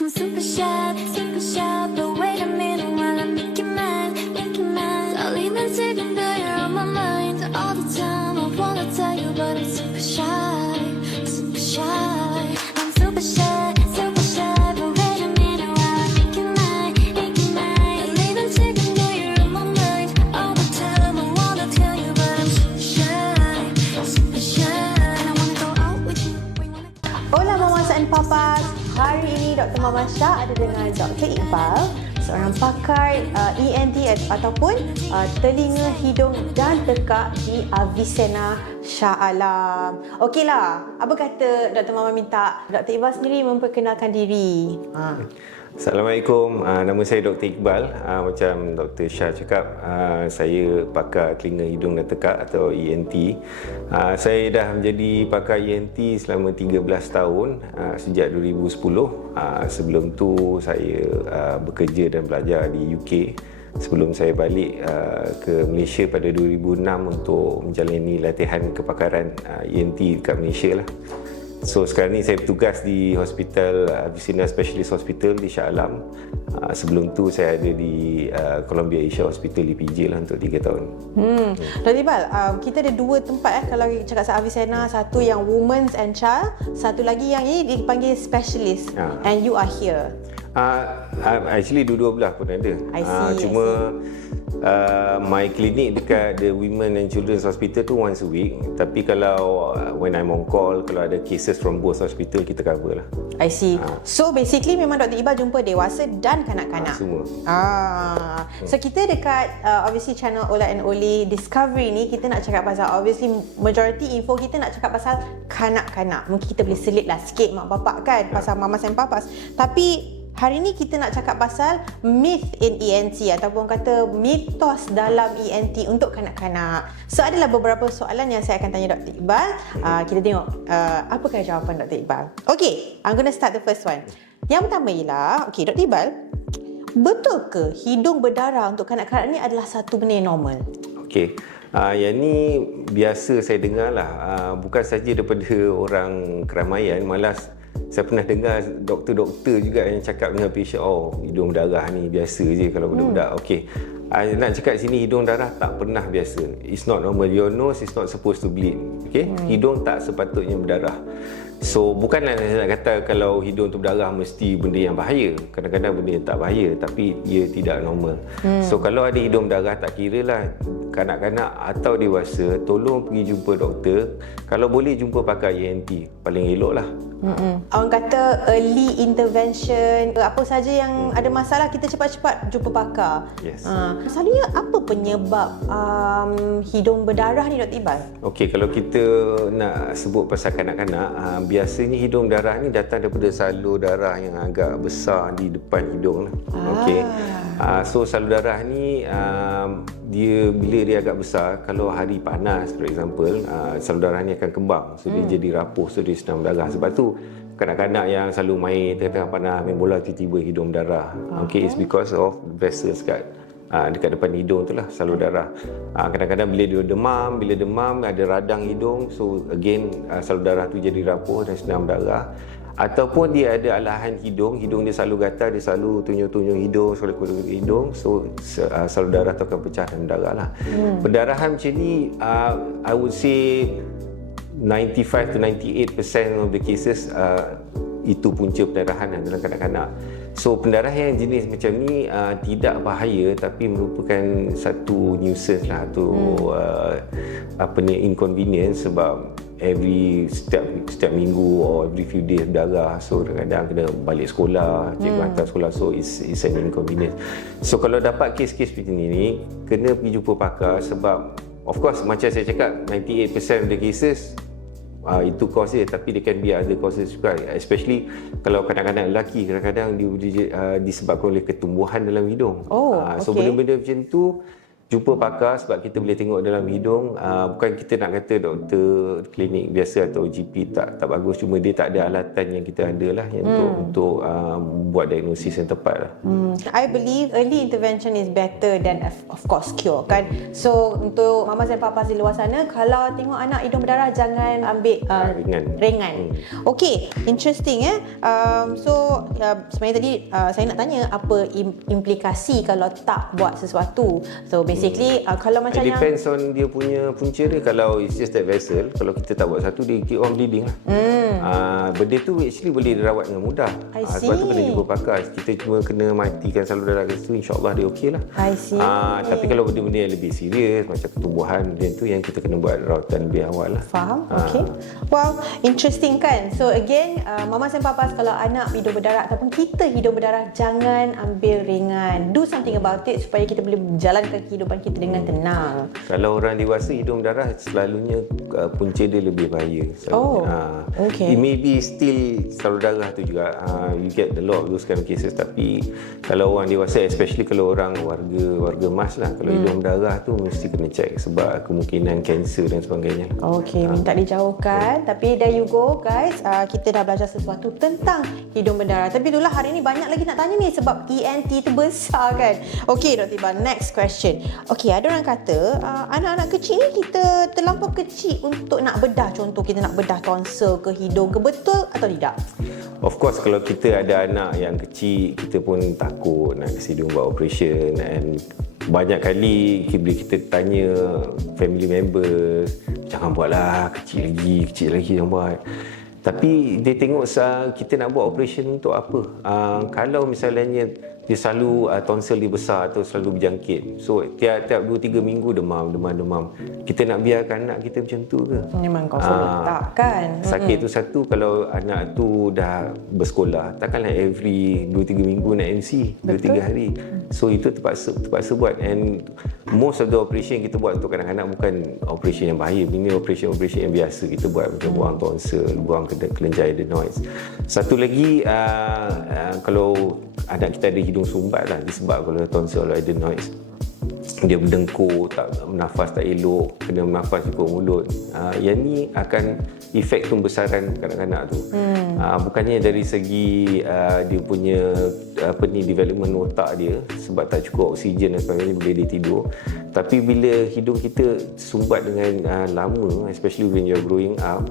I'm super shy, but wait a minute while I make you mad, make you mad. Darling, I'm sitting there, you're on my mind all the time. I wanna tell you, but I'm super shy, super shy. I'm super shy, but wait a minute while I make you mad, make you mad. Darling, I'm sitting there, you're on my mind all the time. I wanna tell you, but I'm super shy, super shy. I wanna go out with you, we wanna go. Hola Mamas and Papas. Hari ini Dr. Mama Shah ada dengan Dr. Iqbal, seorang pakar ENT ataupun telinga, hidung dan tekak di Avicenna Shah Alam. Okeylah, apa kata Dr. Mama minta Dr. Iqbal sendiri memperkenalkan diri? Assalamualaikum, nama saya Dr. Iqbal. Macam Dr. Shah cakap, saya pakar telinga, hidung dan tekak atau ENT. Saya dah menjadi pakar ENT selama 13 tahun, sejak 2010. Sebelum tu saya bekerja dan belajar di UK. Sebelum saya balik ke Malaysia pada 2006 untuk menjalani latihan kepakaran ENT dekat Malaysia lah. So sekarang ni saya bertugas di Hospital Avicenna Specialist Hospital di Shah Alam. Sebelum tu saya ada di Columbia Asia Hospital di PJ lah untuk 3 tahun. Dr. Iqbal, kita ada dua tempat kalau cakap pasal Avicenna. Satu yang Women's and Child, satu lagi yang ini dipanggil Specialist. And you are here. Actually dua-dua belah pun ada. I see, Cuma my clinic dekat the Women and Children's Hospital tu once a week. Tapi kalau when I'm on call, kalau ada cases from both hospital, kita cover lah. I see. So basically memang Dr. Iqbal jumpa dewasa dan kanak-kanak. Semua. So kita dekat obviously channel Ola and Oli Discovery ni, kita nak cakap pasal obviously majority info kita nak cakap pasal kanak-kanak. Mungkin kita boleh selit lah sikit mak bapak kan pasal mamas and papas. Tapi hari ni kita nak cakap pasal myth in ENT ataupun kata mitos dalam ENT untuk kanak-kanak. So adalah beberapa soalan yang saya akan tanya Dr. Iqbal. Kita tengok apakah jawapan Dr. Iqbal. Okay, I'm gonna start the first one. Yang pertama ialah, okay Dr. Iqbal, betul ke hidung berdarah untuk kanak-kanak ni adalah satu benda yang normal? Okey. Yang ni biasa saya dengar lah. Bukan saja daripada orang keramaian, malas saya pernah dengar doktor-doktor juga yang cakap dengan patient, hidung darah ni biasa je kalau budak-budak. Okey. Nak cakap sini hidung darah tak pernah biasa. It's not normal. Your nose is not supposed to bleed. Okey. Hidung tak sepatutnya berdarah. So bukanlah saya nak kata kalau hidung tu berdarah mesti benda yang bahaya. Kadang-kadang benda yang tak bahaya tapi dia tidak normal. So kalau ada hidung darah, tak kiralah kanak-kanak atau dewasa, tolong pergi jumpa doktor. Kalau boleh jumpa pakar ENT, paling elok lah. Orang kata early intervention, apa saja yang ada masalah kita cepat-cepat jumpa pakar. Yes. Selalunya apa penyebab hidung berdarah ni Dr. Iqbal? Okey, kalau kita nak sebut pasal kanak-kanak, biasanya hidung darah ni datang daripada salur darah yang agak besar di depan hidung lah. Okey. So salur darah ni dia bila dia agak besar, kalau hari panas for example, salur darah ni akan kembang. So dia jadi rapuh, so dia senang berdarah. Sebab tu kanak-kanak yang selalu main tengah-tengah panas main bola tiba-tiba hidung darah. Okay, it's because of vessels kat dekat depan hidung tu lah, salur darah. Kadang-kadang bila demam ada radang hidung, so again salur darah tu jadi rapuh dan senang berdarah. Ataupun dia ada alahan hidung dia selalu gatal, dia selalu tunjuk-tunjuk hidung, selalu hidung, so salur darah tu akan pecah dan berdarah lah. Pendarahan macam ni, I would say 95 to 98% of the cases itu punca pendarahan dalam kanak-kanak. So pendarahan yang jenis macam ni tidak bahaya tapi merupakan satu nuisance lah, inconvenience sebab setiap minggu or every few days berdarah, so kadang-kadang kena balik sekolah, cikgu hantar sekolah, so it's an inconvenience. So kalau dapat kes-kes macam ni, kena pergi jumpa pakar sebab of course macam saya cakap 98% of the cases itu cause dia, tapi dia can be other causes juga, especially kalau kadang-kadang lelaki, kadang-kadang dia disebabkan oleh ketumbuhan dalam hidung. So benda-benda macam tu jumpa pakar sebab kita boleh tengok dalam hidung. Bukan kita nak kata doktor klinik biasa atau GP tak bagus, cuma dia tak ada alatan yang kita ada lah yang untuk buat diagnosis yang tepat lah. I believe early intervention is better than of course cure kan. So untuk mamas dan papas di luar sana, kalau tengok anak hidung berdarah jangan ambil ringan. Okay, interesting So sebenarnya tadi saya nak tanya apa implikasi kalau tak buat sesuatu. So basically kalau macam It depends on dia punya punca dia. Kalau it's just that vessel, kalau kita tak buat satu, dia keep on bleeding lah. Benda tu actually boleh dirawat dengan mudah. Sebab tu kena jumpa pakar. Kita cuma kena matikan salur darah tu, insyaAllah dia okey lah. I see. Tapi kalau benda-benda yang lebih serius macam pertumbuhan, benda tu yang kita kena buat rawatan lebih awal lah. Faham? Okay. Well, interesting kan? So again, mamas dan papas, kalau anak hidung berdarah ataupun kita hidung berdarah, jangan ambil ringan. Do something about it supaya kita boleh menjalankan kehidupan kita dengan tenang. Kalau orang dewasa hidung berdarah, selalunya punca dia lebih bahaya. Okay. It may be still salur darah tu juga. You get a lot of those kind of cases. Tapi kalau orang dewasa, especially kalau orang warga emas lah, kalau hidung berdarah tu mesti kena check sebab kemungkinan kanser dan sebagainya. Okay, minta dijauhkan. Tapi there you go guys, kita dah belajar sesuatu tentang hidung berdarah. Tapi itulah, hari ni banyak lagi nak tanya ni sebab ENT tu besar kan. Okay Dr. Iba, next question. Okay, ada orang kata anak-anak kecil ni kita terlampau kecil untuk nak bedah. Contoh kita nak bedah tonsil ke hidung ke, betul atau tidak? Of course, kalau kita ada anak yang kecil, kita pun takut nak kasi dia buat operation. And banyak kali bila kita tanya family members, jangan buatlah, kecil lagi jangan buat. Tapi dia tengok kita nak buat operation untuk apa. Kalau misalnya dia selalu tonsil dia besar atau selalu berjangkit, so tiap 2-3 minggu demam, kita nak biarkan anak kita macam tu ke? Memang confirm tak kan. Sakit tu satu, kalau anak tu dah bersekolah, takkanlah every 2-3 minggu nak MC 2-3 hari. So itu terpaksa buat. And most of the operation kita buat untuk kanak-kanak bukan operation yang bahaya. Ini operation yang biasa kita buat, macam buang tonsil, buang kelenjar adenoids. Satu lagi, kalau anak kita ada hidung sumbat lah, disebabkan oleh tonsil atau adenoids, dia berdengkur, tak bernafas tak elok, kena bernafas cukup mulut. Yang ni akan efek pembesaran kanak-kanak tu. Bukannya dari segi dia punya development otak dia, sebab tak cukup oksigen dan sebagainya bila dia tidur. Tapi bila hidung kita sumbat dengan lama, especially when you're growing up,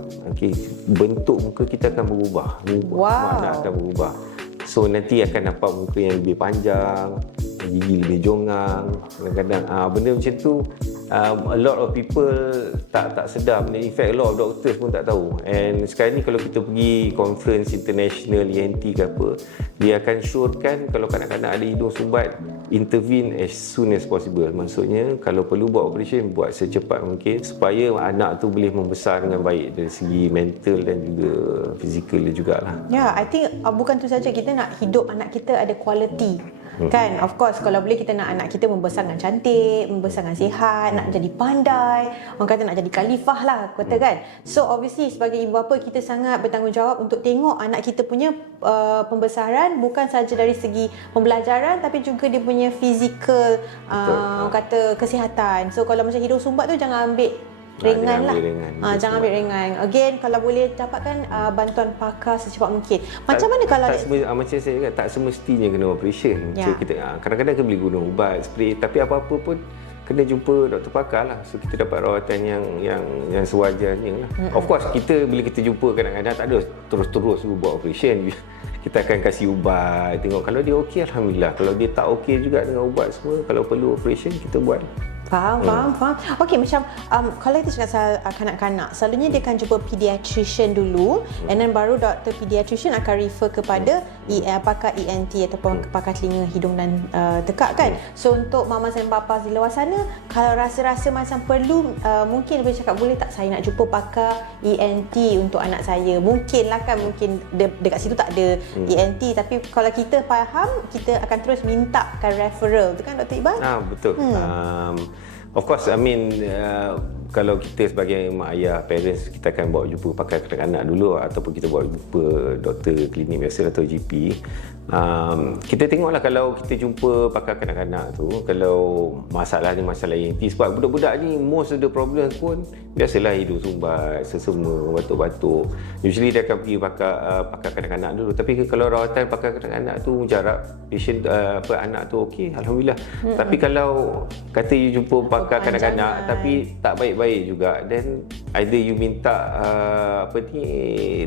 bentuk muka kita akan berubah. Makna akan berubah. So nanti akan nampak muka yang lebih panjang, gigi lebih jongang. Kadang-kadang benda macam tu, a lot of people tak sedar benda. In fact, a lot of doctors pun tak tahu. And sekarang ni kalau kita pergi conference international ENT ke apa, dia akan syorkan kalau kanak-kanak ada hidung sumbat, intervene as soon as possible. Maksudnya kalau perlu buat operation, buat secepat mungkin supaya anak tu boleh membesar dengan baik dari segi mental dan juga fizikal dia jugalah. Ya, I think bukan tu saja, kita nak hidup anak kita ada quality. Kan, of course, kalau boleh kita nak anak kita membesar dengan cantik, membesar dengan sihat, nak jadi pandai, orang kata nak jadi khalifah lah, kata kan. So obviously sebagai ibu bapa, kita sangat bertanggungjawab untuk tengok anak kita punya pembesaran, bukan saja dari segi pembelajaran tapi juga dia punya fizikal, kata kesihatan. So kalau macam hidung sumbat tu jangan ambil ringan lah. Jangan ambil ringan. Again, kalau boleh dapatkan bantuan pakar secepat mungkin. Macam mana kalau macam saya cakap, tak semestinya kena operation. So kita kadang-kadang kita boleh guna ubat, spray, tapi apa-apa pun kena jumpa doktor pakar lah. So kita dapat rawatan yang sewajarnya lah. Of course, bila kita jumpa kadang-kadang tak ada terus-terus buat operation. Kita akan kasih ubat, tengok kalau dia okey, alhamdulillah. Kalau dia tak okey juga dengan ubat semua, kalau perlu operation kita buat. Faham. Okey, macam kalau kita cakap pasal kanak-kanak, selalunya dia akan jumpa pediatrician dulu, and then baru doktor pediatrician akan refer kepada pakar ENT ataupun pakar telinga, hidung dan tekak kan. So untuk mamas dan papas di luar sana, kalau rasa-rasa macam perlu, mungkin boleh cakap, boleh tak saya nak jumpa pakar ENT untuk anak saya? Mungkin lah kan, mungkin dekat situ tak ada ENT, tapi kalau kita faham, kita akan terus mintakan referral, betul kan Dr. Iqbal? Betul. Of course, I mean, kalau kita sebagai mak ayah, parents, kita akan bawa jumpa pakar kanak-kanak dulu, ataupun kita bawa jumpa doktor klinik biasa atau GP. Kita tengoklah kalau kita jumpa pakar kanak-kanak tu, kalau masalah ni masalah ENT, sebab budak-budak ni most of the problems pun biasalah hidung sumbat, sesama, batuk-batuk. Usually dia akan pergi pakar kanak-kanak dulu. Tapi kalau rawatan pakar kanak-kanak tu mujarab, patient anak tu okey, alhamdulillah. Tapi kalau kata you jumpa pakar kanak-kanak tapi tak baik-baik juga, then either you minta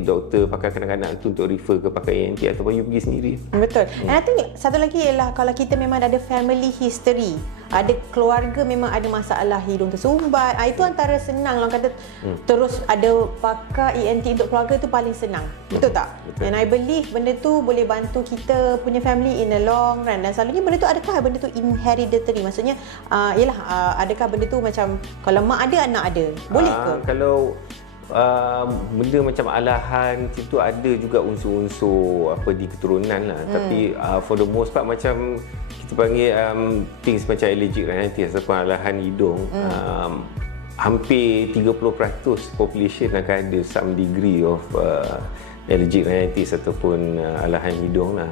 doktor pakar kanak-kanak tu untuk refer ke pakar ENT, ataupun you pergi sendiri. Betul. And I think satu lagi ialah kalau kita memang ada family history, ada keluarga memang ada masalah hidung tersumbat, itu antara senang lah kata terus ada pakar ENT untuk keluarga tu paling senang. Betul tak? Betul. And I believe benda tu boleh bantu kita punya family in the long run. Dan selalunya benda tu, adakah benda tu inheritary? Maksudnya adakah benda tu macam kalau mak ada anak ada? Boleh ke? Kalau benda macam alahan itu ada juga unsur-unsur di keturunan lah. Tapi for the most part macam kita panggil things macam allergic rhinitis ataupun alahan hidung, hampir 30% population akan ada some degree of allergic rhinitis ataupun alahan hidung lah.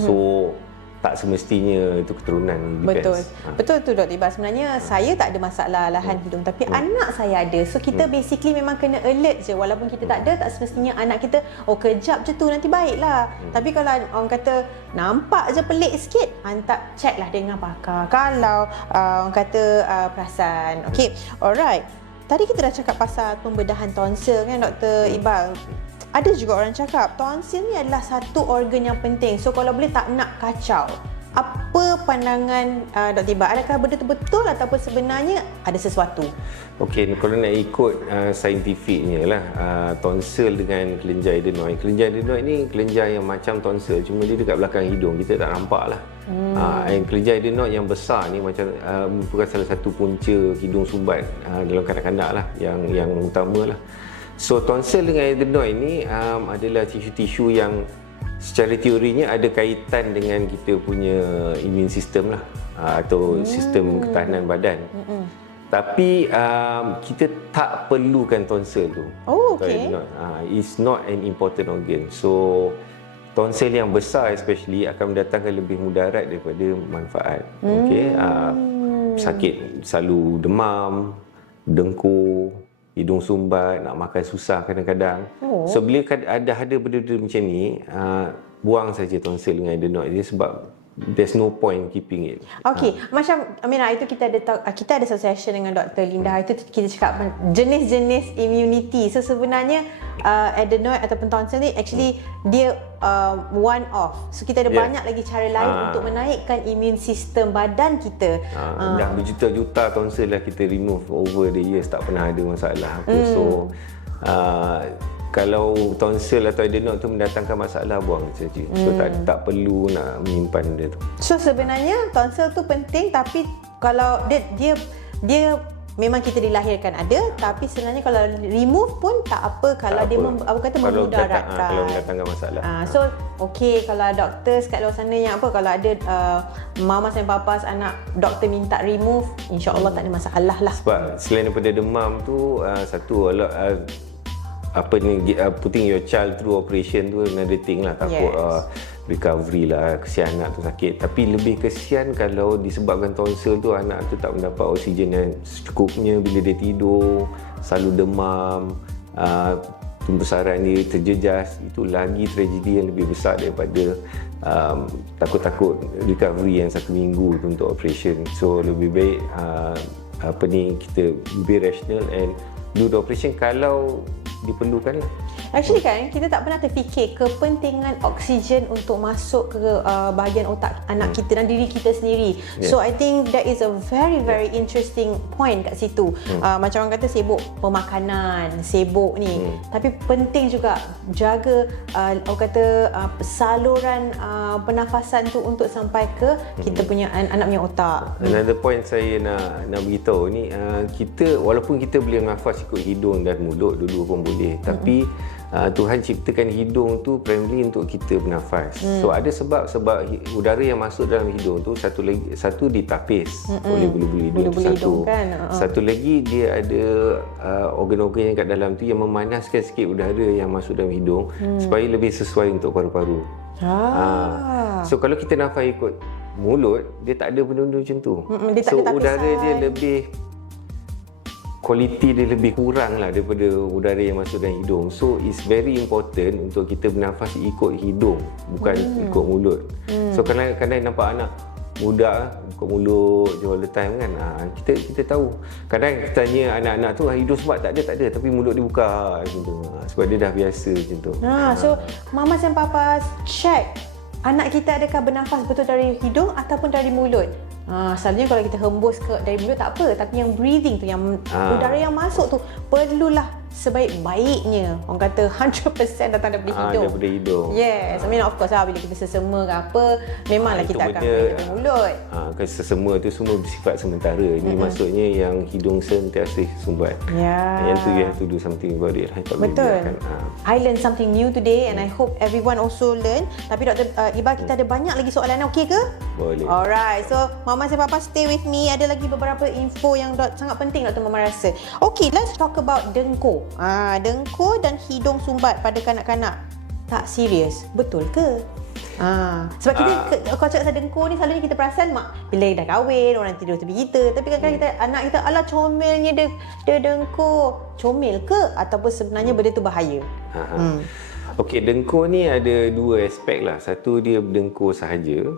So tak semestinya itu keturunan, Betul. depends. Betul tu Dr. Iqbal. Sebenarnya saya tak ada masalah lahan hidung, tapi anak saya ada. So kita basically memang kena alert je. Walaupun kita tak ada, tak semestinya anak kita kejap je tu nanti baiklah. Tapi kalau orang kata nampak je pelik sikit, hantar check lah dengan pakar. Kalau orang kata perasan. Okay, alright. Tadi kita dah cakap pasal pembedahan tonsil kan Dr. Iqbal. Ada juga orang cakap tonsil ni adalah satu organ yang penting. So kalau boleh tak nak kacau. Apa pandangan Dr. Iqbal? Adakah benda tu betul ataupun sebenarnya ada sesuatu? Okey, kalau nak ikut saintifiknya lah, tonsil dengan kelenjar adenoid. Kelenjar adenoid ni kelenjar yang macam tonsil, cuma dia dekat belakang hidung, kita tak nampak lah. Kelenjar adenoid yang besar ni macam merupakan salah satu punca hidung sumbat dalam kanak-kanak lah, yang utama lah. So tonsil dengan adenoid ni adalah tisu-tisu yang secara teorinya ada kaitan dengan kita punya immune system lah, atau sistem ketahanan badan. Tapi kita tak perlukan tonsil tu. Oh, okay. It's not an important organ. So tonsil yang besar especially akan mendatangkan lebih mudarat daripada manfaat. Okay? Sakit, selalu demam, dengkur, hidung sumbat, nak makan susah kadang-kadang. So bila ada benda-benda macam ni, buang saja tonsil dengan adenoid dia, sebab there's no point keeping it. Okey, macam Amira, itu kita ada satu session dengan Dr. Linda, itu kita cakap jenis-jenis immunity. So sebenarnya adenoid ataupun tonsil ni actually dia one off. So kita ada banyak lagi cara lain untuk menaikkan immune system badan kita. Dah berjuta-juta tonsil lah kita remove over the years, tak pernah ada masalah apa. So kalau tonsil atau adenoid tu mendatangkan masalah, buang saja. So tak perlu nak menyimpan dia tu. So sebenarnya tonsil tu penting, tapi kalau dia memang kita dilahirkan ada, tapi sebenarnya kalau remove pun tak apa kalau tak dia kalau memudaratkan. kalau mendatangkan masalah. So okey, kalau doktor kat luar sana yang kalau ada mamas dan papas anak doktor minta remove, insya-Allah tak ada masalah lah. Sebab selain daripada demam tu, satu putting your child through operation tu another thing lah. Takut recovery lah, kesian anak tu sakit. Tapi lebih kesian kalau disebabkan tonsil tu anak tu tak mendapat oksigen yang secukupnya bila dia tidur, selalu demam, pembesaran dia terjejas. Itu lagi tragedi yang lebih besar daripada takut-takut recovery yang 1 minggu tu untuk operation. So lebih baik kita be rational and do the operation kalau diperlukan lah. Actually kan, kita tak pernah terfikir kepentingan oksigen untuk masuk ke bahagian otak anak kita dan diri kita sendiri. So I think that is a very interesting point kat situ. Macam orang kata sibuk pemakanan, sibuk ni. Tapi penting juga jaga orang kata saluran pernafasan tu untuk sampai ke kita punya anak punya otak. Another point saya nak beritahu ni, kita walaupun kita boleh nafas ikut hidung dan mulut, dua-dua pun boleh, tapi Tuhan ciptakan hidung tu primarily untuk kita bernafas. So ada sebab udara yang masuk dalam hidung tu satu ditapis oleh bulu-bulu hidung tu satu. Kan? Satu lagi dia ada organ-organ yang kat dalam tu yang memanaskan sikit udara yang masuk dalam hidung supaya lebih sesuai untuk paru-paru. So kalau kita nafas ikut mulut, dia tak ada benda-benda macam tu. dia tak So ada udara tapisan. dia lebih, kualiti dia lebih kurang lah daripada udara yang masuk dalam hidung. So it's very important untuk kita bernafas ikut hidung, bukan ikut mulut. So kadang-kadang nampak anak muda buka mulut je all the time kan. Kita tahu. Kadang kita tanya anak-anak tu hidung sebab tak ada, tapi mulut dia buka macam tu. Sebab dia dah biasa macam tu. So mamas and papas check anak kita adakah bernafas betul dari hidung ataupun dari mulut. Selalunya kalau kita hembus dari mulut tak apa, tapi yang breathing tu, yang udara yang masuk tu perlulah sebaik-baiknya, orang kata 100% datang daripada hidung. Daripada hidung. Yes, I mean of course lah, bila kita sesema ke apa, memanglah Itu kita akan benda, dari mulut. Sesema tu semua bersifat sementara. Ini maksudnya yang hidung sentiasa sumbat. Yang tu you have to do something about it. Tak boleh Betul. biarkan. I learn something new today and I hope everyone also learn. Tapi Dr. Iqbal, kita ada banyak lagi soalan, okey ke? Boleh. Alright, so Mama dan Papa stay with me. Ada lagi beberapa info yang sangat penting Dr. Mama rasa. Okay, let's talk about dengkur. Dengkur dan hidung sumbat pada kanak-kanak. Tak serius, betul ke? Sebab kita kalau cakap pasal dengkur ni, selalunya kita perasan mak bila dah kahwin orang tidur tepi kita. Tapi kadang-kadang kita, anak kita, alah comelnya dia dengkur. Comel ke ataupun sebenarnya benda tu bahaya? Okey, dengkur ni ada dua aspek lah. Satu dia dengkur sahaja.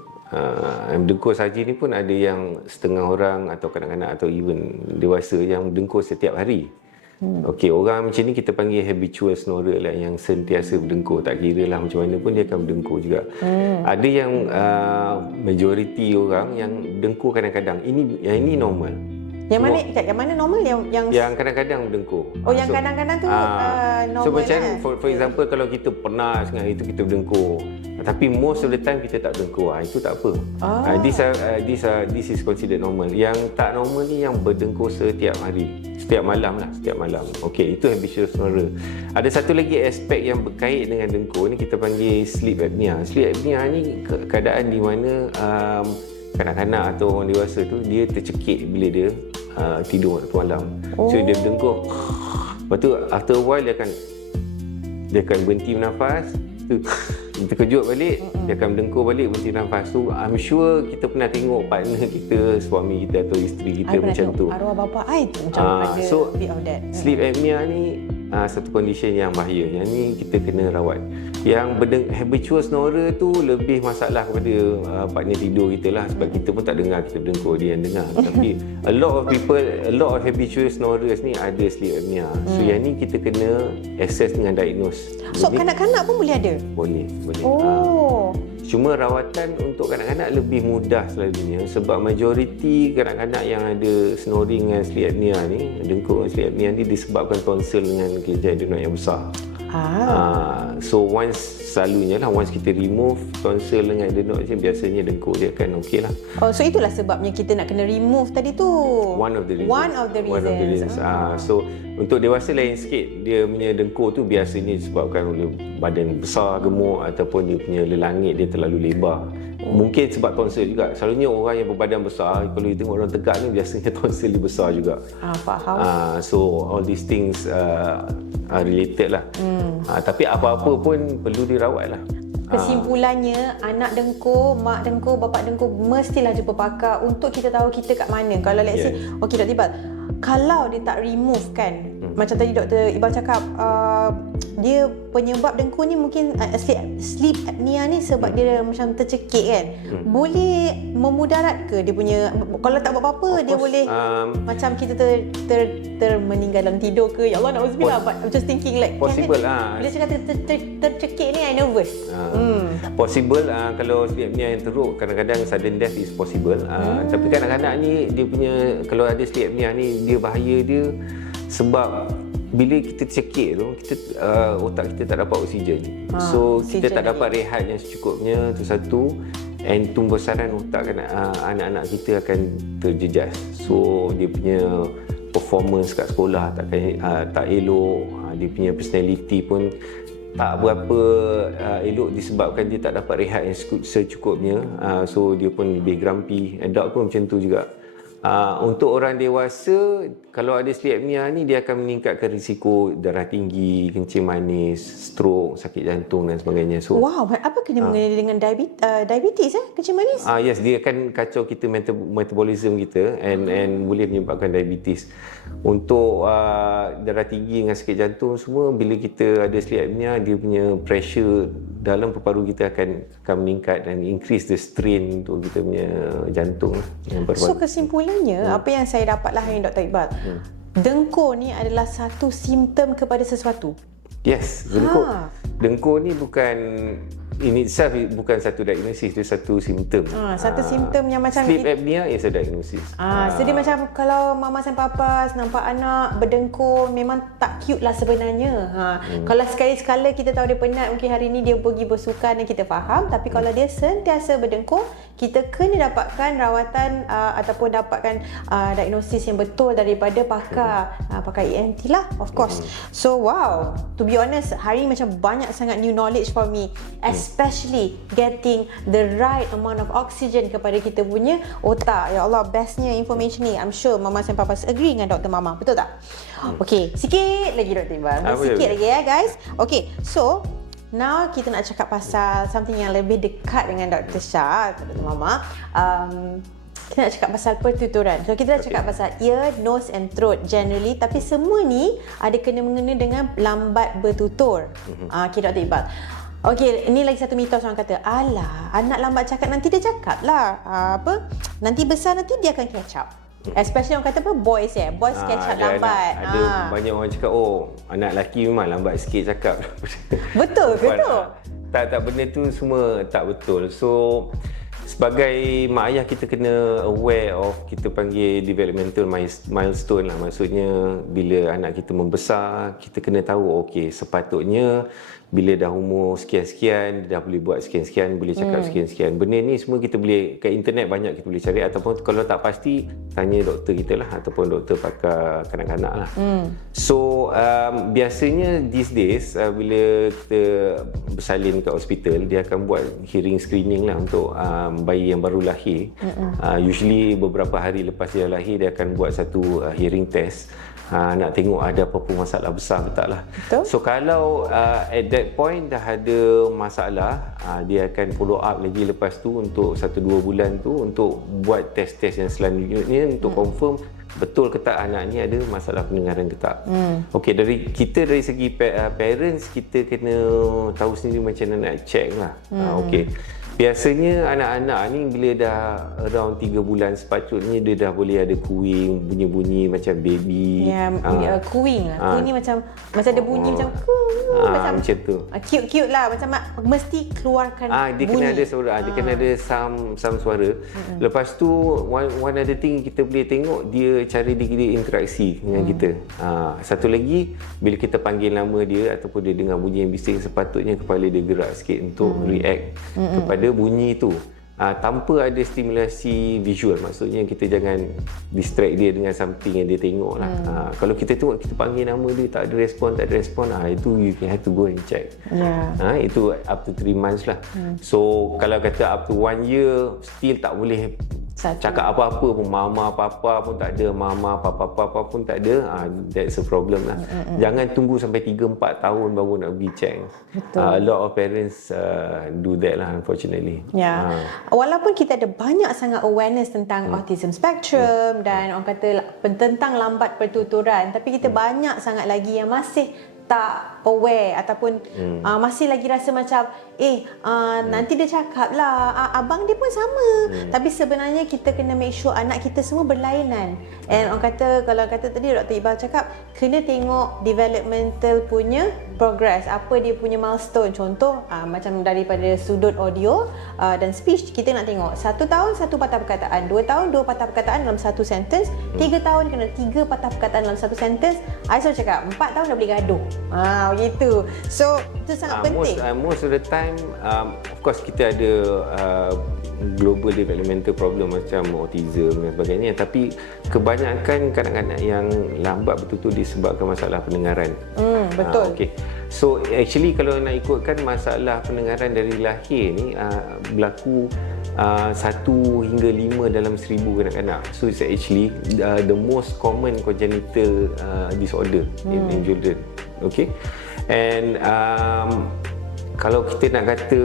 Dengkur sahaja ni pun ada yang setengah orang atau kanak-kanak atau even dewasa yang dengkur setiap hari. Okey, orang macam ni kita panggil habitual snorer lah, yang sentiasa berdengkur. Tak kira lah macam mana pun dia akan berdengkur juga. Ada yang majoriti orang yang dengkur kadang-kadang. Ini normal. Yang mana yang mana normal, yang kadang-kadang berdengkur. yang kadang-kadang tu normal. So macam for example, kalau kita pernah sangat itu kita berdengkur, tapi most of the time kita tak berdengkur, itu tak apa. This is considered normal. Yang tak normal ni yang berdengkur setiap hari, setiap malam. Okey, itu habitual snorer. Ada satu lagi aspek yang berkait dengan dengkur ni, kita panggil sleep apnea. Sleep apnea ni keadaan di mana kanak-kanak atau orang dewasa tu dia tercekik bila dia tidur waktu malam. So dia berdengkur. Lepas tu after a while dia akan berhenti bernafas. Terkejut balik, dia akan berdengkur balik, berhenti nafas. So I'm sure kita pernah tengok partner kita, suami kita atau isteri kita macam tu. Arwah bapa I tu macam ada so, bit of that. Sleep apnea ni satu condition yang bahaya. Yang ni kita kena rawat. Yang habitual snorer tu lebih masalah kepada partner tidur kita lah, sebab kita pun tak dengar kita berdengkur, dia yang dengar. Tapi a lot of habitual snorers ni ada sleep apnea. So yang ni kita kena assess dengan diagnose. So kanak-kanak pun boleh ada? Boleh. Cuma rawatan untuk kanak-kanak lebih mudah selalunya, sebab majoriti kanak-kanak yang ada snoring dengan sleep apnea ni, dengkur dengan sleep apnea ni disebabkan tonsil dengan kelenjar adenoid yang besar. So once kita remove tonsil dengan adenoid, biasanya dengkur dia akan okey lah. So itulah sebabnya kita nak kena remove tadi tu. One of the reasons. So untuk dewasa lain sikit, dia punya dengkur tu biasanya disebabkan oleh badan besar, gemuk, ataupun dia punya lelangit dia terlalu lebar. Mungkin sebab tonsil juga. Selalunya orang yang berbadan besar, kalau kita tengok orang tegak ni, biasanya tonsil dia besar juga. Faham. So all these things are related lah. Tapi apa-apa pun perlu dirawat lah. Kesimpulannya, anak dengkur, mak dengkur, bapak dengkur, mestilah jumpa pakar untuk kita tahu kita kat mana. Kalau let's say, okey Dr. Iqbal, kalau dia tak remove kan, macam tadi Dr. Iqbal cakap, dia penyebab dengkur ni mungkin sleep apnea ni sebab dia macam tercekik kan. Boleh memudarat ke dia punya, kalau tak buat apa-apa dia boleh macam kita meninggal dalam tidur ke? Ya Allah, na'udzubillah. But I'm just thinking like possible bila cakap tercekik ni, I nervous. Possible. Kalau sleep apnea yang teruk, kadang-kadang sudden death is possible. Tapi kadang-kadang ni dia punya, kalau ada sleep apnea ni, dia bahaya dia sebab bila kita cekik tu, otak kita tak dapat oksigen. So kita tak dapat rehat yang secukupnya, tu satu. And tumbuhan otak anak-anak kita akan terjejas. So dia punya performance kat sekolah tak elok. Dia punya personality pun tak berapa elok disebabkan dia tak dapat rehat yang secukupnya. So dia pun lebih grumpy. Adult pun macam tu juga. Untuk orang dewasa, kalau ada sleep apnea ni dia akan meningkatkan risiko darah tinggi, kencing manis, stroke, sakit jantung dan sebagainya. So Wow, apa kena mengenai dengan diabetes kencing manis? yes, dia akan kacau kita metabolism kita and boleh menyebabkan diabetes. Untuk darah tinggi dengan sakit jantung semua, bila kita ada sleep apnea, dia punya pressure dalam paru-paru kita akan meningkat dan increase the strain untuk kita punya jantung yang So kesimpulannya apa yang saya dapatlah hari ini Dr. Iqbal, dengkur ni adalah satu simptom kepada sesuatu. Yes, dengkur ni bukan in itself bukan satu diagnosis, dia satu simptom. Satu simptom yang macam sleep apnea is a diagnosis. So dia macam kalau mama dan papa nampak anak berdengkur, memang tak cute lah sebenarnya. Kalau sekali-sekala kita tahu dia penat, mungkin hari ni dia pergi bersukan dan kita faham, tapi kalau dia sentiasa berdengkur, kita kena dapatkan rawatan ataupun dapatkan diagnosis yang betul daripada pakar ENT lah, of course. So wow, to be honest, hari ni macam banyak sangat new knowledge for me, especially getting the right amount of oxygen kepada kita punya otak. Ya Allah, bestnya information ni. I'm sure Mama and Papa agree dengan Dr. Mama, betul tak? Okay, sikit lagi Dr. Iqbal, sikit lagi ya guys. Okay, so now kita nak cakap pasal something yang lebih dekat dengan Dr. Shah, Dr. Mama. Kita nak cakap pasal pertuturan. So kita dah cakap pasal ear, nose and throat generally, tapi semua ni ada kena mengena dengan lambat bertutur. Okay Dr. Iqbal. Okay, ini lagi satu mitos orang kata, alah, anak lambat cakap nanti dia cakap lah. Nanti besar nanti dia akan catch up. Especially orang kata boys boys catch up lambat. Ada banyak orang cakap, anak lelaki memang lambat sikit cakap. Betul ke tu? Tak, benda tu semua tak betul. So sebagai mak ayah, kita kena aware of, kita panggil developmental milestone lah. Maksudnya bila anak kita membesar, kita kena tahu okey, sepatutnya bila dah umur sekian-sekian, dia dah boleh buat sekian-sekian, boleh cakap sekian-sekian. Benda ni semua kita boleh, kat internet banyak kita boleh cari, ataupun kalau tak pasti, tanya doktor kita lah, ataupun doktor pakar kanak-kanak lah. So biasanya these days, bila kita bersalin kat hospital, dia akan buat hearing screening lah untuk bayi yang baru lahir. Usually beberapa hari lepas dia lahir, dia akan buat satu hearing test. Nak tengok ada apa-apa masalah besar ke tak lah. Betul. So kalau at that point dah ada masalah, dia akan follow up lagi lepas tu untuk 1-2 bulan tu untuk buat test-test yang selanjutnya untuk confirm betul ke tak anak ni ada masalah pendengaran ke tak. Okey, dari segi parents, kita kena tahu sendiri macam mana nak check lah. Okey. Biasanya anak-anak ni bila dah around 3 bulan, sepatutnya dia dah boleh ada cooing, bunyi-bunyi macam baby. Cooing lah. Cooing ni macam ada bunyi macam macam tu. Cute lah, macam mesti keluarkan dia bunyi. kena ada suara, dia kena ada some suara. Lepas tu one other thing kita boleh tengok, dia cara dia interaksi dengan kita. Satu lagi, bila kita panggil nama dia ataupun dia dengar bunyi yang bising, sepatutnya kepala dia gerak sikit untuk react kepada bunyi tu. Tanpa ada stimulasi visual, maksudnya kita jangan distract dia dengan something yang dia tengok lah. Kalau kita tengok, kita panggil nama dia tak ada respon, itu you have to go and check. Itu up to 3 months lah. So kalau kata up to 1 year still tak boleh cakap apa-apa pun, mama papa pun tak ada, mama papa pun tak ada, that's a problem lah. Jangan tunggu sampai 3-4 tahun baru nak pergi check. A lot of parents do that lah, unfortunately. Walaupun kita ada banyak sangat awareness tentang autism spectrum dan orang kata tentang lambat pertuturan, tapi kita banyak sangat lagi yang masih tak aware ataupun masih lagi rasa macam nanti dia cakap lah, abang dia pun sama. Tapi sebenarnya kita kena make sure anak kita semua berlainan. And orang kata, kalau kata tadi Dr. Iqbal cakap, kena tengok developmental punya progress, apa dia punya milestone. Contoh macam daripada sudut audio dan speech, kita nak tengok 1 tahun 1 patah perkataan, 2 tahun 2 patah perkataan dalam satu sentence, 3 tahun kena 3 patah perkataan dalam satu sentence. I selalu cakap 4 tahun dah boleh gaduh. Begitu. So itu sangat penting. Most of the time, of course kita ada global developmental problem macam autism dan sebagainya, tapi kebanyakan kanak-kanak yang lambat bertutur disebabkan masalah pendengaran. Betul. Okay. So actually kalau nak ikutkan masalah pendengaran dari lahir ni berlaku 1 hingga 5 dalam 1000 kanak-kanak. So it's actually the most common congenital disorder in children. Okay, and kalau kita nak kata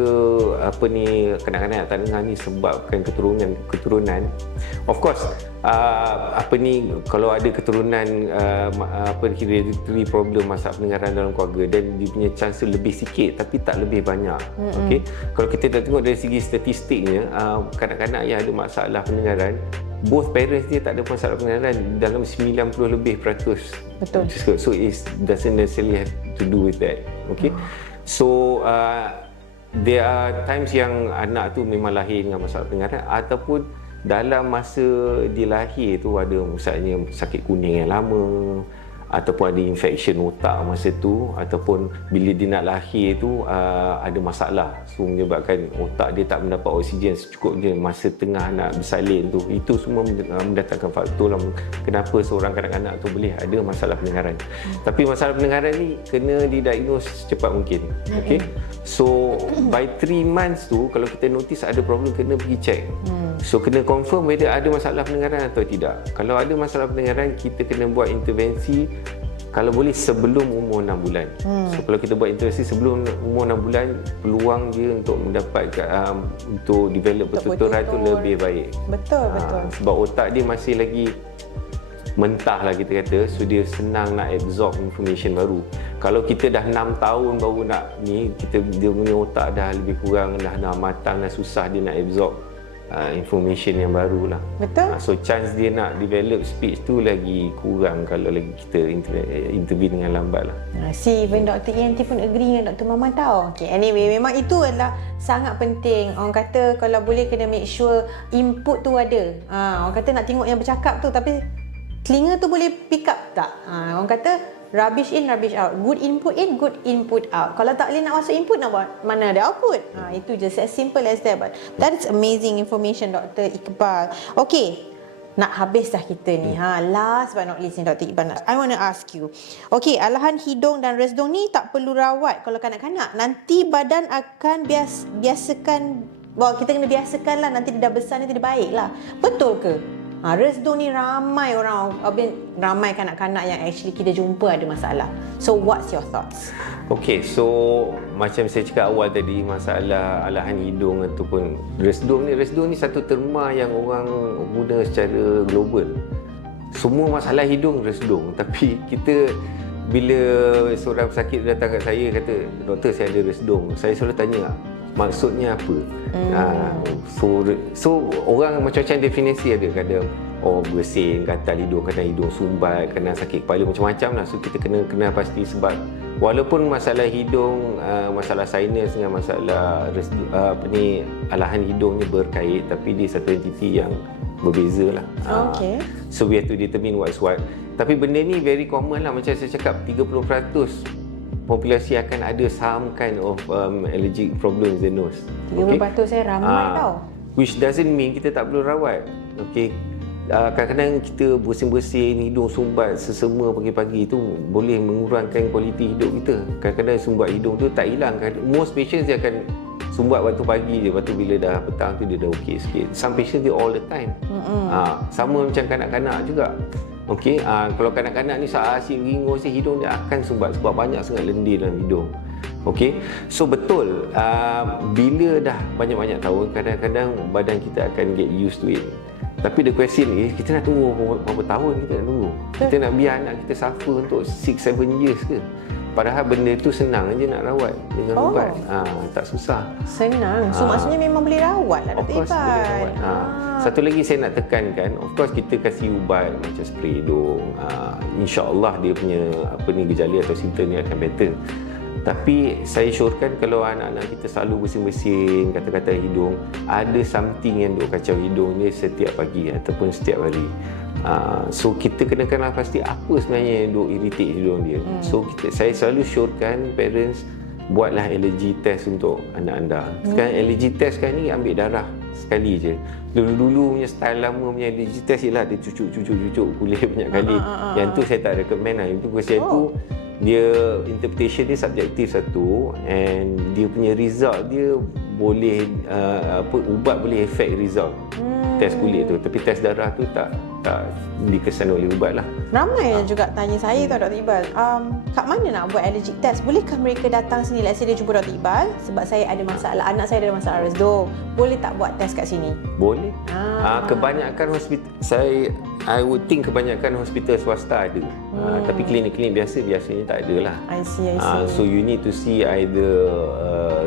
kanak-kanak tak dengar ni sebabkan keturunan, of course kalau ada keturunan hereditary problem masalah pendengaran dalam keluarga, dan dia punya chance lebih sikit tapi tak lebih banyak. Okey, kalau kita dah tengok dari segi statistiknya, kanak-kanak yang ada masalah pendengaran, both parents dia tak ada masalah pendengaran dalam 90% lebih. Betul. So it doesn't necessarily have to do with that. Okay. So there are times yang anak tu memang lahir dengan masalah pendengaran, ataupun dalam masa dia lahir tu ada misalnya sakit kuning yang lama, ataupun ada infection otak masa tu, ataupun bila dia nak lahir tu ada masalah, so menyebabkan otak dia tak mendapat oksigen secukupnya masa tengah nak bersalin tu. Itu semua mendatangkan faktor kenapa seorang kanak-kanak tu boleh ada masalah pendengaran. Tapi masalah pendengaran ni kena didiagnose secepat mungkin. Okay, so by 3 months tu kalau kita notice ada problem, kena pergi check. So kena confirm whether ada masalah pendengaran atau tidak. Kalau ada masalah pendengaran, kita kena buat intervensi kalau boleh sebelum umur 6 bulan. So kalau kita buat intervensi sebelum umur 6 bulan, peluang dia untuk mendapat untuk develop bertutur tu lebih baik. Betul. Sebab otak dia masih lagi mentah lah kita kata, so dia senang nak absorb information baru. Kalau kita dah 6 tahun baru nak ni, dia punya otak dah lebih kurang dah matang, dah susah dia nak absorb information yang baru lah. Betul. So chance dia nak develop speech tu lagi kurang kalau lagi kita intervene dengan lambat lah. Even Dr. ENT pun agree dengan Dr. Maman tau. Okay, anyway, memang itu adalah sangat penting. Orang kata kalau boleh kena make sure input tu ada. Orang kata nak tengok yang bercakap tu, tapi telinga tu boleh pick up tak? Orang kata rubbish in, rubbish out. Good input in, good input out. Kalau tak boleh nak masuk input, nak buat mana ada output? Itu just as simple as that. But that is amazing information, Dr. Iqbal. Okay, nak habis dah kita ni. Last but not least ni, Dr. Iqbal, I want to ask you. Okay, alahan hidung dan resdung ni tak perlu rawat kalau kanak-kanak. Nanti badan akan biasakan, kita kena biasakan lah. Nanti dia dah besar, nanti dia baik lah. Betul ke? Resdung ni ramai kanak-kanak yang actually kita jumpa ada masalah. So what's your thoughts? Okay, so macam saya cakap awal tadi, masalah alahan hidung ataupun resdung ni satu terma yang orang guna secara global. Semua masalah hidung resdung, tapi kita bila seorang pesakit datang kat saya kata, doktor saya ada resdung, saya selalu tanya maksudnya apa? So orang macam-macam definisi ada. Kadang bersin, gatal hidung, kadang hidung sumbat, kadang sakit kepala, macam-macam lah. So kita kena pasti sebab walaupun masalah hidung, masalah sinus dengan masalah alahan hidung ni berkait, tapi dia satu entiti yang berbeza lah. Okay. So we have to determine what's what. Tapi benda ni very common lah. Macam saya cakap, 30% populasi akan ada some kind of allergic problem in the nose. 30% saya ramai tau. Which doesn't mean kita tak perlu rawat. Okay. Kadang-kadang kita bersin-bersin, hidung sumbat sesama pagi-pagi tu boleh mengurangkan kualiti hidup kita. Kadang-kadang sumbat hidung tu tak hilang. Most patients dia akan sumbat waktu pagi je, lepas tu bila dah petang tu dia dah okey sikit. Some patients dia all the time. Sama macam kanak-kanak juga. Okey, kalau kanak-kanak ni asyik ringus, hidung dia akan sumbat sebab banyak sangat lendir dalam hidung. Okey, so betul, bila dah banyak-banyak tahun, kadang-kadang badan kita akan get used to it. Tapi the question is, kita nak tunggu berapa tahun kita nak tunggu? Kita nak biar anak kita suffer untuk 6-7 years ke? Padahal benda tu senang je nak rawat dengan ubat. Tak susah. Senang. So maksudnya memang boleh rawat lah, Dr. Iqbal. Satu lagi saya nak tekankan, of course kita kasih ubat macam spray hidung. InsyaAllah dia punya gejala atau simptom ni akan better. Tapi saya syorkan kalau anak-anak kita selalu bersin-bersin, kata-kata hidung, ada something yang duk kacau hidung ni setiap pagi ataupun setiap hari. So kita kena kenal pasti apa sebenarnya yang duk irritate hidung dia. So saya selalu syorkan parents buatlah allergy test untuk anak anda. Sekarang allergy test sekarang ni ambil darah sekali je. Dulu-dulu punya style lama punya allergy test ialah dia cucuk kulit banyak kali. Yang tu saya tak recommend lah. Itu question tu dia interpretation dia subjektif satu, and dia punya result dia boleh ubat boleh efek result test kulit tu, tapi test darah tu tak dikesan oleh ubat lah. Ramai yang juga tanya saya tau Dr. Iqbal, kat mana nak buat allergic test? Bolehkah mereka datang sini? Let's say dia jumpa Dr. Iqbal sebab saya ada masalah, anak saya ada masalah resdom. Boleh tak buat test kat sini? Boleh. Kebanyakan hospital, I would think kebanyakan hospital swasta ada. Tapi klinik-klinik biasanya tak ada lah. I see. So you need to see either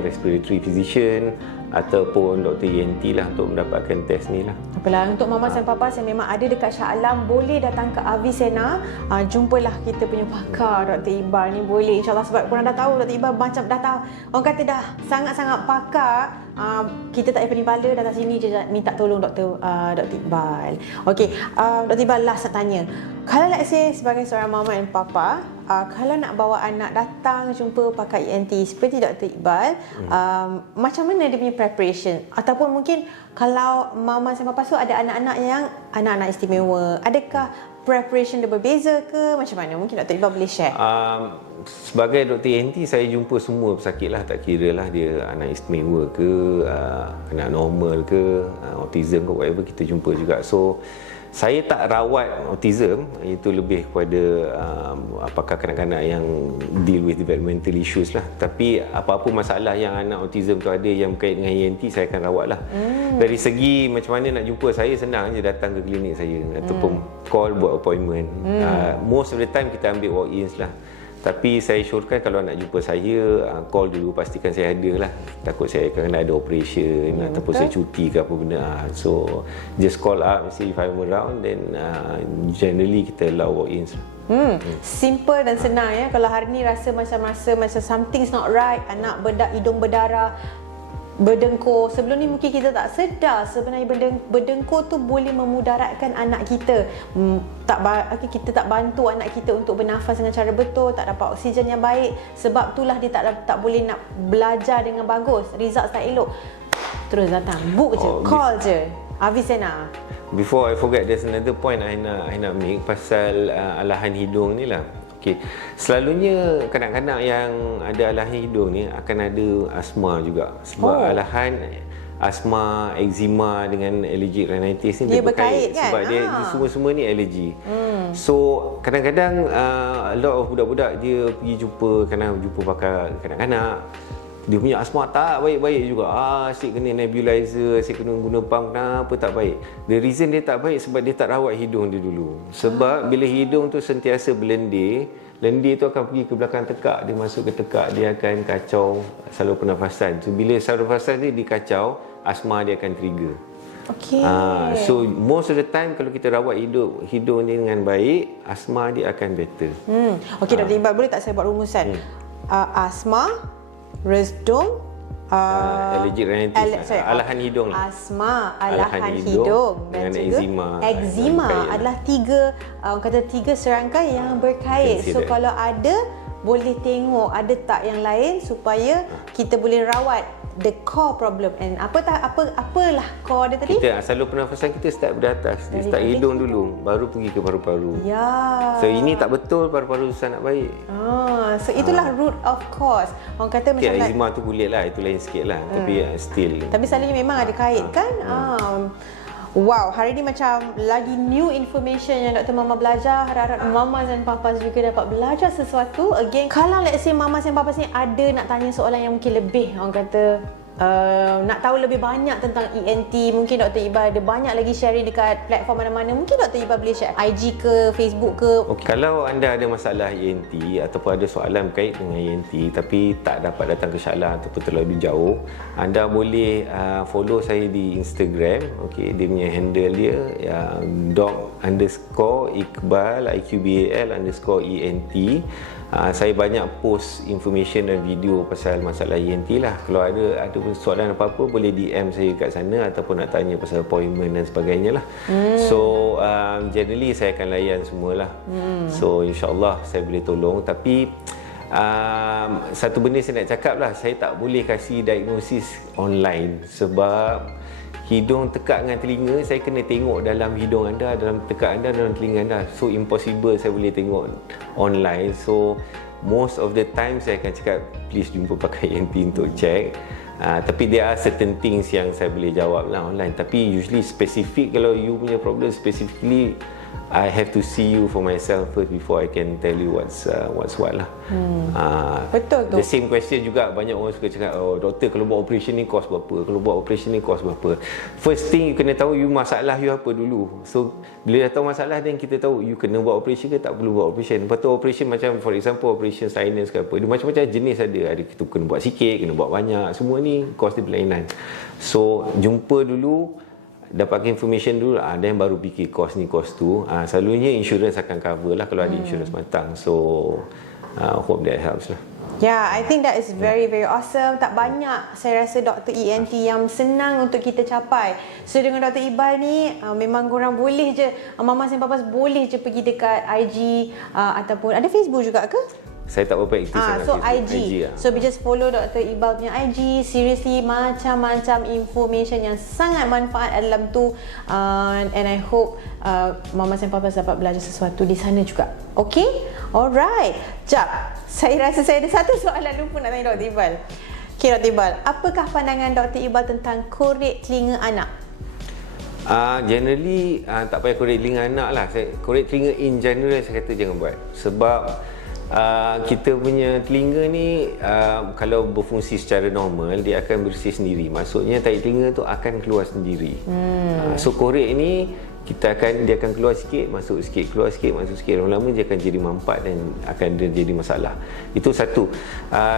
respiratory physician ataupun Dr. ENT lah untuk mendapatkan test ni lah. Apalah, untuk mamas dan papas yang memang ada dekat Shah Alam, boleh datang ke Avicenna. Jumpalah kita punya pakar Dr. Iqbal ni, boleh insyaAllah, sebab korang dah tahu Dr. Iqbal macam dah tahu, orang kata dah sangat-sangat pakar. Kita tak payah pala, datang sini je minta tolong Dr. Iqbal. Okey, Dr. Iqbal last nak tanya, kalau let's say sebagai seorang mama dan papa, kalau nak bawa anak datang jumpa pakar ENT seperti Dr. Iqbal, macam mana dia punya preparation? Ataupun mungkin kalau mama dan papa tu ada anak-anak istimewa, adakah preparation dia berbeza ke? Macam mana? Mungkin Dr. Iqbal boleh share. Sebagai Dr. ENT, saya jumpa semua pesakit lah, tak kira lah dia anak istimewa ke, anak normal ke, autism ke, whatever, kita jumpa juga. So saya tak rawat autism, itu lebih kepada apakah kanak-kanak yang deal with developmental issues lah. Tapi apa-apa masalah yang anak autism tu ada yang berkait dengan ENT, saya akan rawat lah. Dari segi macam mana nak jumpa saya, senang je datang ke klinik saya ataupun call buat appointment. Most of the time kita ambil walk-ins lah. Tapi saya syorkan kalau nak jumpa saya, call dulu, pastikan saya ada lah. Takut saya akan ada operation ataupun saya cuti ke apa benda. So just call up, see if I'm around, then generally kita allow walk-ins. Simple dan senang ya. Kalau hari ni rasa macam something's not right, anak hidung berdarah, berdengkur. Sebelum ni mungkin kita tak sedar sebenarnya berdengkur tu boleh memudaratkan anak kita. Kita tak bantu anak kita untuk bernafas dengan cara betul, tak dapat oksigen yang baik. Sebab itulah dia tak boleh nak belajar dengan bagus, result tak elok. Terus datang, book je, call je Avicenna. Before I forget, there's another point I nak make pasal alahan hidung ni lah. Okay. Selalunya kanak-kanak yang ada alahan hidung ni akan ada asma juga. Sebab alahan asma, eczema dengan allergic rhinitis ni dia berkait kan? Sebab dia semua-semua ni alergi. So kadang-kadang a lot of budak-budak dia pergi jumpa pakar kanak-kanak, dia punya asma tak baik-baik juga. Asyik kena nebulizer, asyik kena guna pump, kenapa tak baik? The reason dia tak baik sebab dia tak rawat hidung dia dulu. Sebab bila hidung tu sentiasa berlendir tu akan pergi ke belakang tekak, dia masuk ke tekak, dia akan kacau saluran pernafasan. So bila saluran pernafasan dia dikacau, asma dia akan trigger. Okay. So most of the time kalau kita rawat hidung dia dengan baik, asma dia akan better. Okay, Dr. Iqbal, boleh tak saya buat rumusan? Asma, resdom, allergic rhinitis, alahan hidung lah. Asma, alahan hidung dan juga eczema adalah tiga serangkai yang berkait. So kalau ada, boleh tengok ada tak yang lain supaya kita boleh rawat the core problem. And apalah core dia tadi? Saluran pernafasan kita start dari atas. Dia start hidung dulu, baru pergi ke paru-paru. Ya. So ini tak betul, paru-paru susah nak baik. So itulah root of cause. Orang kata macam eczema tu kulit lah, itu lain sikit lah. Tapi still. Tapi selalunya memang ada kait kan? Wow, hari ni macam lagi new information yang Dr. Mama belajar. Harap-harap Mama dan Papa juga dapat belajar sesuatu. Again, kalau let's say Mama dan Papa ni ada nak tanya soalan yang mungkin lebih, orang kata nak tahu lebih banyak tentang ENT, mungkin Dr. Iqbal ada banyak lagi sharing dekat platform mana-mana. Mungkin Dr. Iqbal boleh share IG ke, Facebook ke. Kalau anda ada masalah ENT ataupun ada soalan berkait dengan ENT tapi tak dapat datang ke Shah Alam ataupun terlalu jauh, anda boleh follow saya di Instagram. Dia punya handle dia doc_Iqbal IQBAL_ENT. Saya banyak post information dan video pasal masalah ENT lah. Kalau ada soalan apa-apa, boleh DM saya kat sana ataupun nak tanya pasal appointment dan sebagainya lah. So generally saya akan layan semualah. So insyaAllah saya boleh tolong. Tapi satu benda saya nak cakap lah, saya tak boleh kasih diagnosis online sebab hidung tekak dengan telinga, saya kena tengok dalam hidung anda, dalam tekak anda, dalam telinga anda. So impossible saya boleh tengok online. So most of the time saya akan cakap please jumpa pakar ENT untuk check. Tapi there are certain things yang saya boleh jawab lah online. Tapi usually spesifik, kalau you punya problem specifically, I have to see you for myself first before I can tell you what's what lah. Betul tu. The same question juga, banyak orang suka cakap, oh doktor kalau buat operation ni cost berapa, kalau buat operation ni cost berapa. First thing you kena tahu you masalah you apa dulu. So bila dah tahu masalah, then kita tahu you kena buat operation ke tak perlu buat operation. Lepas tu operation macam for example operation sinus ke apa, dia macam-macam jenis ada kita kena buat sikit, kena buat banyak, semua ni cost dia berlainan. So jumpa dulu, dapatkan information dulu, dan baru fikir cost ni cost tu. Selalunya insurance akan cover lah kalau ada insurance matang. So hope that helps lah. Yeah, I think that is very awesome. Tak banyak saya rasa doktor ENT yang senang untuk kita capai. So dengan Dr. Iqbal ni memang korang boleh je, mamas and papas boleh je pergi dekat IG ataupun ada Facebook juga ke? Saya tak berapa aktif sangat so Facebook. IG. So just follow Dr. Iqbal punya IG. Seriously, macam-macam information yang sangat manfaat dalam tu. And I hope mamas and papas dapat belajar sesuatu di sana juga. Okay? Alright. Jap. Saya rasa saya ada satu soalan lupa nak tanya Dr. Iqbal. Okay, Dr. Iqbal. Apakah pandangan Dr. Iqbal tentang korek telinga anak? Generally, tak payah korek telinga anak lah. Korek telinga in general saya kata jangan buat. Sebab kita punya telinga ni kalau berfungsi secara normal, dia akan bersih sendiri. Maksudnya tahi telinga tu akan keluar sendiri. So korek ni dia akan keluar sikit, masuk sikit, keluar sikit, masuk sikit. Lama-lama dia akan jadi mampat dan akan jadi masalah. Itu satu.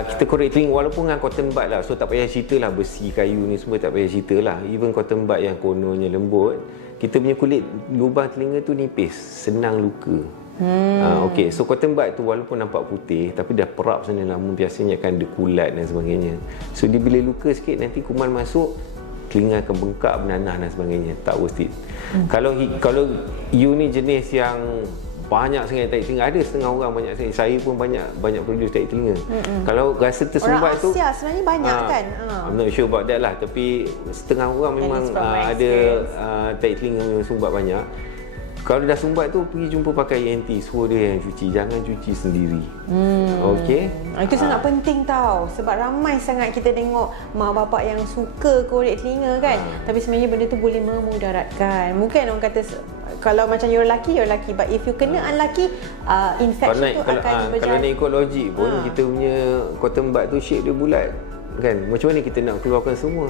Kita korek telinga walaupun dengan cotton bud lah. So tak payah cerita lah besi kayu ni semua, tak payah cerita lah. Even cotton bud yang kononnya lembut, kita punya kulit lubang telinga tu nipis, senang luka. Okay, so cotton bud tu walaupun nampak putih, tapi dah perap sana lama, biasanya akan ada kulat dan sebagainya. So dia bila luka sikit, nanti kuman masuk, telinga akan bengkak, bernanah dan sebagainya. Tak worth it. Kalau you ni jenis yang banyak sangat tahi telinga, ada setengah orang banyak sangat. Saya pun banyak produce tahi telinga. Kalau rasa tersumbat tu, orang Asia sebenarnya banyak kan. I'm not sure about that lah. Tapi setengah orang memang ada tahi telinga memang sumbat banyak. Kalau dah sumbat tu, pergi jumpa pakai ENT, suruh dia yang cuci, jangan cuci sendiri. Okey. Itu sangat penting tau. Sebab ramai sangat kita tengok mak bapak yang suka korek telinga kan. Tapi sebenarnya benda tu boleh memudaratkan. Mungkin orang kata kalau macam you're lucky, but if you kena unlucky, infection tu akan berjalan. Kalau nak ikut logik pun, kita punya cotton bud tu shape dia bulat kan. Macam mana kita nak keluarkan semua?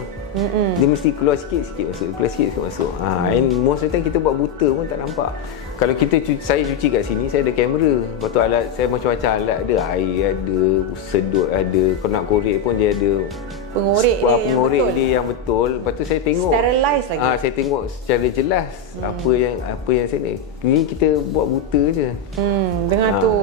Dia mesti keluar sikit masuk, keluar sikit masuk. And most of the time kita buat buta pun tak nampak. Kalau saya cuci kat sini, saya ada kamera. Lepas tu alat saya macam-macam alat ada, air ada, sedut ada. Kalau nak korek pun dia ada pengorek dia yang betul. Lepas tu saya tengok sterilize lagi. Saya tengok secara jelas apa yang saya ni kita buat buta je. Dengar tu.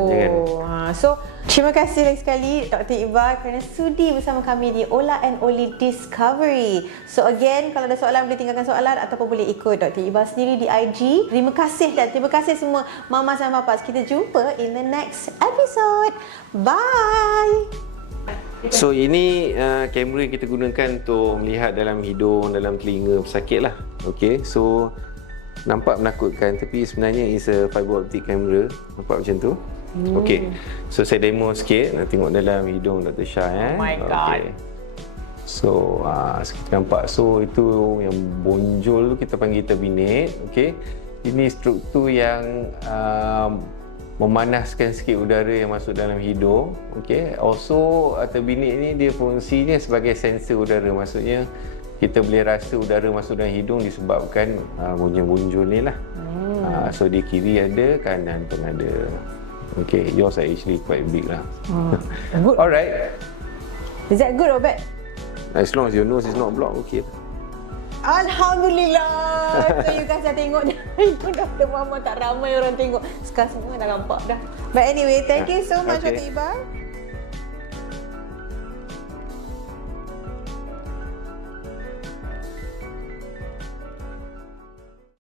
So terima kasih lagi sekali Dr. Iqbal kerana sudi bersama kami di Ola and Oli Discovery. So again, kalau ada soalan boleh tinggalkan soalan ataupun boleh ikut Dr. Iqbal sendiri di IG. Terima kasih dan terima kasih semua mamas dan papas. Kita jumpa in the next episode. Bye. So ini kamera yang kita gunakan untuk melihat dalam hidung, dalam telinga pesakit lah. Okay, so nampak menakutkan tapi sebenarnya is a fiber optic camera. Nampak macam tu? Okay, so saya demo sikit, nak tengok dalam hidung Dr. Shah. Oh my God. Okay. So kita nampak, so itu yang bonjol tu kita panggil turbinate. Okay, ini struktur yang memanaskan sikit udara yang masuk dalam hidung. Okay, also turbinate ni dia fungsinya sebagai sensor udara. Maksudnya kita boleh rasa udara masuk dalam hidung disebabkan bonjol-bonjol ni lah. So di kiri ada, kanan pun ada. Okay, yours are actually quite big lah. Good. Alright. Is that good or bad? As long as your nose is not blocked, okay. Alhamdulillah. So you guys dah tengok dah. Itu Dr. Muhammad, tak ramai orang tengok. Sekarang semua dah nampak dah. But anyway, thank you so much Dr. Iqbal.